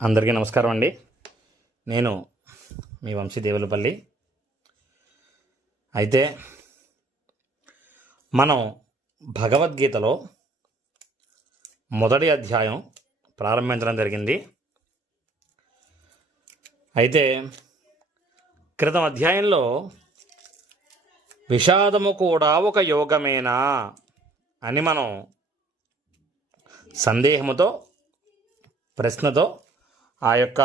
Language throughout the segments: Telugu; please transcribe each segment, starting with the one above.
అందరికీ నమస్కారం అండి. నేను మీ వంశీదేవులపల్లి. అయితే మనం భగవద్గీతలో మొదటి అధ్యాయం ప్రారంభించడం జరిగింది. అయితే క్రితం అధ్యాయంలో విషాదము కూడా ఒక యోగమేనా అని మనం సందేహముతో ప్రశ్నతో ఆ యొక్క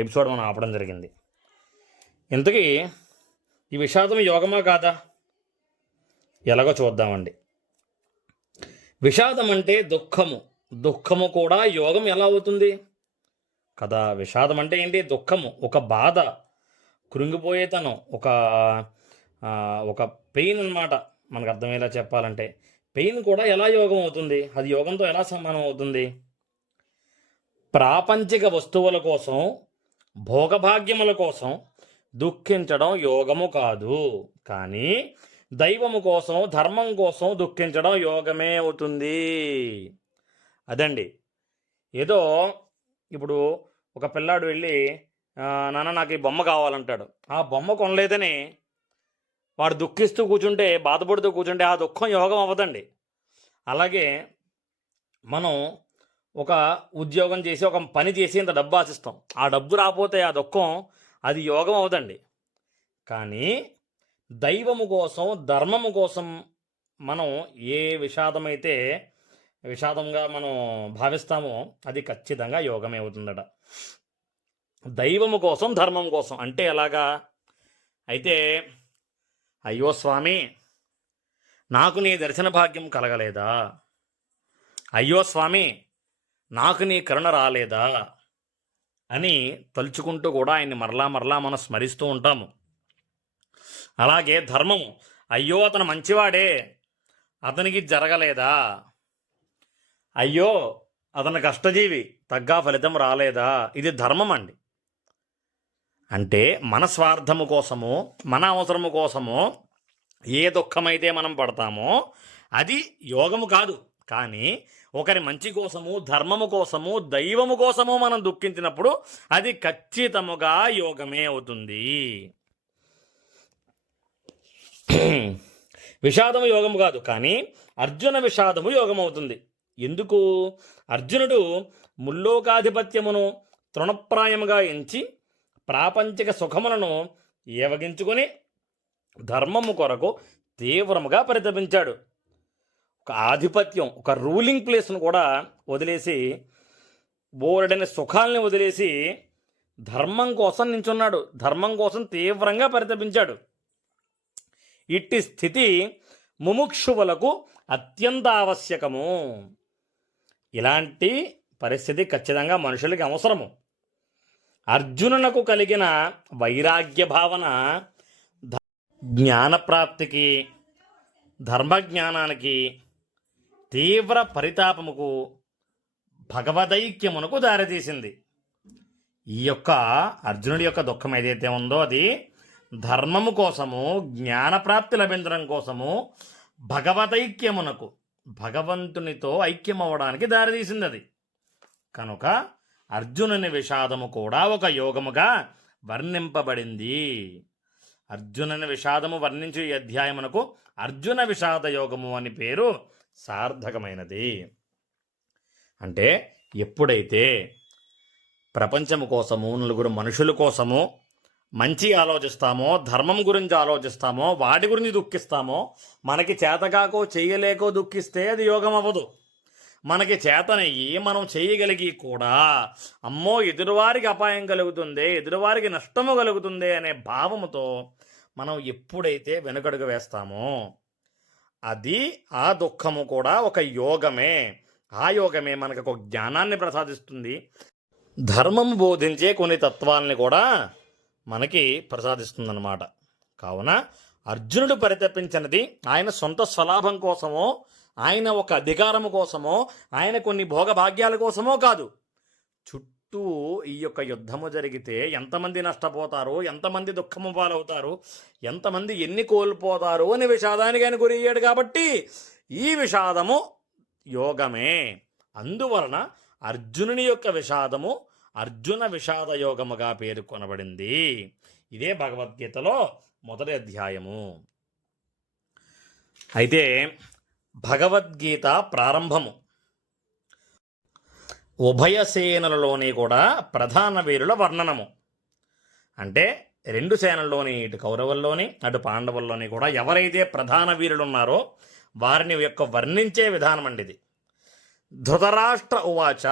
ఎపిసోడ్ మనం ఆపడం జరిగింది. ఇంతకీ ఈ విషాదం యోగమా కాదా? ఎలాగో చూద్దామండి. విషాదం అంటే దుఃఖము కూడా యోగం ఎలా అవుతుంది కదా? విషాదం అంటే ఏంటి? దుఃఖము, ఒక బాధ, కృంగిపోయేతనం, ఒక పెయిన్ అన్నమాట. మనకు అర్థమయ్యేలా చెప్పాలంటే పెయిన్ కూడా ఎలా యోగం అవుతుంది? అది యోగంతో ఎలా సమానం అవుతుంది? ప్రాపంచిక వస్తువుల కోసం, భోగభాగ్యముల కోసం దుఃఖించడం యోగము కాదు, కానీ దైవము కోసం, ధర్మం కోసం దుఃఖించడం యోగమే అవుతుంది. అదండి. ఏదో ఇప్పుడు ఒక పిల్లాడు వెళ్ళి నాన్న నాకు ఈ బొమ్మ కావాలంటాడు. ఆ బొమ్మ కొనలేదని వాడు దుఃఖిస్తూ కూర్చుంటే, బాధపడుతూ కూర్చుంటే ఆ దుఃఖం యోగం అవ్వదండి. అలాగే మనం ఒక ఉద్యోగం చేసి, ఒక పని చేసి ఇంత డబ్బు ఆశిస్తాం. ఆ డబ్బు రాకపోతే ఆ దుఃఖం, అది యోగం అవదండి. కానీ దైవము కోసం, ధర్మము కోసం మనం ఏ విషాదమైతే విషాదంగా మనం భావిస్తామో అది ఖచ్చితంగా యోగమే అవుతుందట. దైవము కోసం, ధర్మం కోసం అంటే ఎలాగా? అయితే అయ్యో స్వామి, నాకు నీ దర్శన భాగ్యం కలగలేదా? అయ్యో స్వామి, నాకు నీ కరుణ రాలేదా అని తలుచుకుంటూ కూడా ఆయన్ని మరలా మనం స్మరిస్తూ ఉంటాము. అలాగే ధర్మము, అయ్యో అతను మంచివాడే, అతనికి జరగలేదా? అయ్యో అతను కష్టజీవి, తగ్గ ఫలితం రాలేదా? ఇది ధర్మం అండి. అంటే మన స్వార్థము కోసము, మన అవసరము కోసము ఏ దుఃఖమైతే మనం పడతామో అది యోగము కాదు. కానీ ఒకరి మంచి కోసము, ధర్మము కోసము, దైవము కోసము మనం దుఃఖించినప్పుడు అది ఖచ్చితముగా యోగమే అవుతుంది. విషాదము యోగము కాదు, కానీ అర్జున విషాదము యోగం అవుతుంది. ఎందుకు? అర్జునుడు ముల్లోకాధిపత్యమును తృణప్రాయముగా ఎంచి ప్రాపంచిక సుఖములను ఏవగించుకొని ధర్మము కొరకు తీవ్రముగా పరితపించాడు. ఒక ఆధిపత్యం, ఒక రూలింగ్ ప్లేస్ను కూడా వదిలేసి, బోరడైన సుఖాలని వదిలేసి ధర్మం కోసం నించున్నాడు. ధర్మం కోసం తీవ్రంగా పరితపించాడు. ఇట్టి స్థితి ముముక్షువులకు అత్యంత ఆవశ్యకము. ఇలాంటి పరిస్థితి ఖచ్చితంగా మనుషులకి అవసరము. అర్జునునకు కలిగిన వైరాగ్య భావన జ్ఞానప్రాప్తికి, ధర్మజ్ఞానానికి, తీవ్ర పరితాపముకు, భగవదైక్యమునకు దారితీసింది. ఈ యొక్క అర్జునుడి యొక్క దుఃఖం ఏదైతే ఉందో అది ధర్మము కోసము, జ్ఞానప్రాప్తి లభించడం కోసము, భగవదైక్యమునకు, భగవంతునితో ఐక్యమవ్వడానికి దారితీసింది అది. కనుక అర్జునుని విషాదము కూడా ఒక యోగముగా వర్ణింపబడింది. అర్జునుని విషాదము వర్ణించే ఈ అధ్యాయమునకు అర్జున విషాద యోగము అని పేరు సార్థకమైనది. అంటే ఎప్పుడైతే ప్రపంచము కోసము, నలుగురు మనుషుల కోసము మంచి ఆలోచిస్తామో, ధర్మం గురించి ఆలోచిస్తామో, వాటి గురించి దుఃఖిస్తామో, మనకి చేతకాకో చేయలేకో దుఃఖిస్తే అది యోగం అవ్వదు. మనకి చేతనయ్యి మనం చేయగలిగి కూడా అమ్మో ఎదురువారికి అపాయం కలుగుతుంది, ఎదురువారికి నష్టము కలుగుతుంది అనే భావముతో మనం ఎప్పుడైతే వెనుకడుగు వేస్తామో అది, ఆ దుఃఖము కూడా ఒక యోగమే. ఆ యోగమే మనకు ఒక జ్ఞానాన్ని ప్రసాదిస్తుంది. ధర్మము బోధించే కొన్ని తత్వాలని కూడా మనకి ప్రసాదిస్తుందన్నమాట. కావున అర్జునుడు పరితపించినది ఆయన సొంత స్వలాభం కోసమో, ఆయన ఒక అధికారము కోసమో, ఆయన కొన్ని భోగభాగ్యాల కోసమో కాదు. చుట్టూ ఈ యొక్క యుద్ధము జరిగితే ఎంతమంది నష్టపోతారు, ఎంతమంది దుఃఖము పాలవుతారు, ఎంతమంది ఎన్ని కోల్పోతారు అనే విషాదానికి ఆయన గురయ్యాడు. కాబట్టి ఈ విషాదము యోగమే. అందువలన అర్జునుని యొక్క విషాదము అర్జున విషాద యోగముగా పేర్కొనబడింది. ఇదే భగవద్గీతలో మొదటి అధ్యాయము. అయితే భగవద్గీత ప్రారంభము ఉభయ సేనలలోని కూడా ప్రధాన వీరుల వర్ణనము. అంటే రెండు సేనల్లోని, ఇటు కౌరవుల్లోని అటు పాండవుల్లోని కూడా ఎవరైతే ప్రధాన వీరులు ఉన్నారో వారిని యొక్క వర్ణించే విధానం అండి ఇది. ధృతరాష్ట్ర ఉవాచ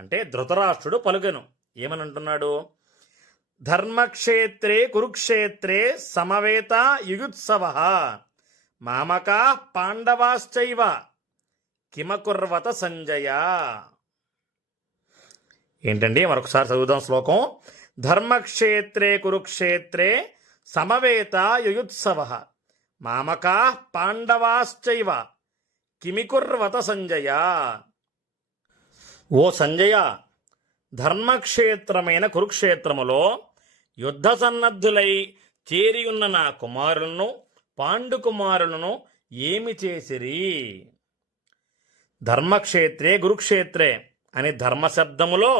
అంటే ధృతరాష్ట్రుడు పలుకెను. ఏమని అంటున్నాడు? ధర్మక్షేత్రే కురుక్షేత్రే సమవేత యుయుత్సవ మామకా పాండవాశ్చైవ కిమకుర్వత సంజయ. ఏంటండి, మరొకసారి చదువుదాం శ్లోకం. ధర్మక్షేత్రే కురుక్షేత్రే సమవేత యుయుత్సవ మామకా పాండవాశ్చైవ కిమికుర్వత సంజయ. ఓ సంజయ, ధర్మక్షేత్రమైన కురుక్షేత్రములో యుద్ధ సన్నద్ధులై చేరియున్న నా కుమారులను పాండుకుమారులను ఏమి చేసిరి? ధర్మక్షేత్రే కురుక్షేత్రే అని ధర్మశబ్దములో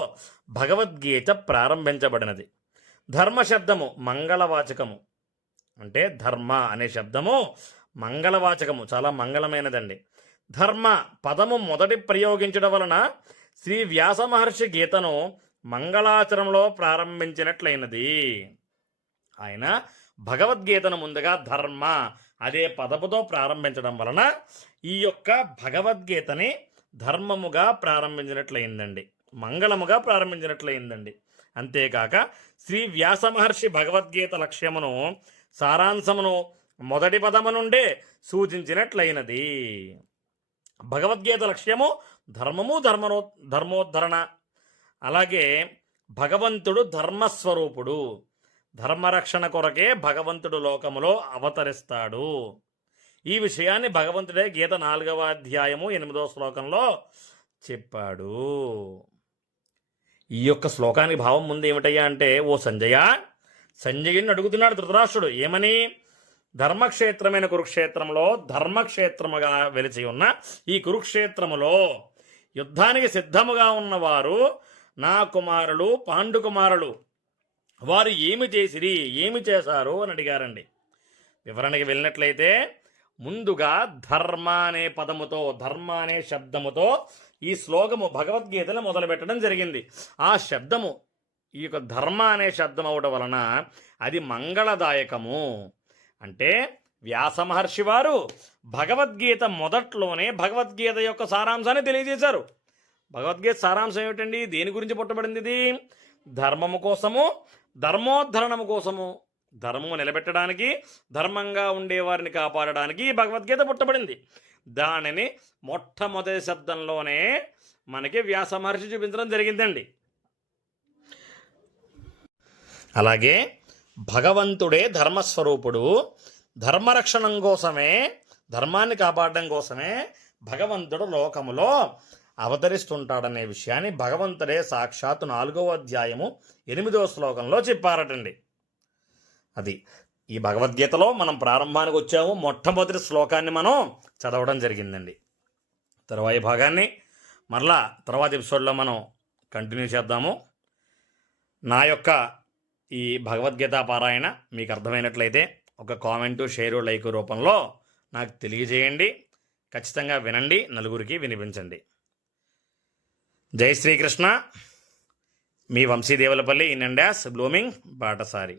భగవద్గీత ప్రారంభించబడినది. ధర్మశబ్దము మంగళవాచకము. అంటే ధర్మ అనే శబ్దము మంగళవాచకము, చాలా మంగళమైనదండి. ధర్మ పదము మొదటి ప్రయోగించడం వలన శ్రీ వ్యాస మహర్షి గీతను మంగళాచరణలో ప్రారంభించినట్లయినది. ఆయన భగవద్గీతను ముందుగా ధర్మ అదే పదముతో ప్రారంభించడం వలన ఈ యొక్క భగవద్గీతని ధర్మముగా ప్రారంభించినట్లయిందండి, మంగళముగా ప్రారంభించినట్లయిందండి. అంతేకాక శ్రీ వ్యాస మహర్షి భగవద్గీత లక్ష్యమును, సారాంశమును మొదటి పదము నుండే సూచించినట్లయినది. భగవద్గీత లక్ష్యము ధర్మము, ధర్మోద్ధరణ. అలాగే భగవంతుడు ధర్మస్వరూపుడు. ధర్మరక్షణ కొరకే భగవంతుడు లోకములో అవతరిస్తాడు. ఈ విషయాన్ని భగవంతుడే గీత 4వ అధ్యాయము 8వ శ్లోకంలో చెప్పాడు. ఈ యొక్క శ్లోకానికి భావం ముందు ఏమిటయ్యా అంటే, ఓ సంజయ, సంజయుని అడుగుతున్నాడు ధృతరాష్ట్రుడు. ఏమని? ధర్మక్షేత్రమైన కురుక్షేత్రంలో ధర్మక్షేత్రముగా వెలిచి ఉన్న ఈ కురుక్షేత్రములో యుద్ధానికి సిద్ధముగా ఉన్నవారు నా కుమారులు పాండుకుమారులు, వారు ఏమి చేసిరి, ఏమి చేశారు అని అడిగారండి. వివరణకి వెళ్ళినట్లయితే ముందుగా ధర్మ అనే పదముతో, ధర్మ అనే శబ్దముతో ఈ శ్లోకము భగవద్గీతను మొదలుపెట్టడం జరిగింది. ఆ శబ్దము, ఈ యొక్క ధర్మ అనే శబ్దం అవడం వలన అది మంగళదాయకము. అంటే వ్యాస మహర్షి వారు భగవద్గీత మొదట్లోనే భగవద్గీత యొక్క సారాంశాన్ని తెలియజేశారు. భగవద్గీత సారాంశం ఏమిటండి? దేని గురించి పుట్టబడింది ఇది? ధర్మము కోసము, ధర్మోద్ధరణము కోసము. ధర్మము నిలబెట్టడానికి, ధర్మంగా ఉండేవారిని కాపాడడానికి భగవద్గీత పుట్టబడింది. దానిని మొట్టమొదటి శబ్దంలోనే మనకి వ్యాస మహర్షి చూపించడం జరిగిందండి. అలాగే భగవంతుడే ధర్మస్వరూపుడు. ధర్మరక్షణం కోసమే, ధర్మాన్ని కాపాడడం కోసమే భగవంతుడు లోకములో అవతరిస్తుంటాడనే విషయాన్ని భగవంతుడే సాక్షాత్తు 4వ అధ్యాయము 8వ శ్లోకంలో చెప్పారటండి. అది ఈ భగవద్గీతలో మనం ప్రారంభానికి వచ్చాము. మొట్టమొదటి శ్లోకాన్ని మనం చదవడం జరిగిందండి. తర్వాయి భాగాన్ని మరలా తర్వాత ఎపిసోడ్లో మనం కంటిన్యూ చేద్దాము. నా యొక్క ఈ భగవద్గీత పారాయణ మీకు అర్థమైనట్లయితే ఒక కామెంటు, షేరు, లైక్ రూపంలో నాకు తెలియజేయండి. ఖచ్చితంగా వినండి, నలుగురికి వినిపించండి. జై శ్రీకృష్ణ. మీ వంశీదేవులపల్లి in and as blooming Batasari.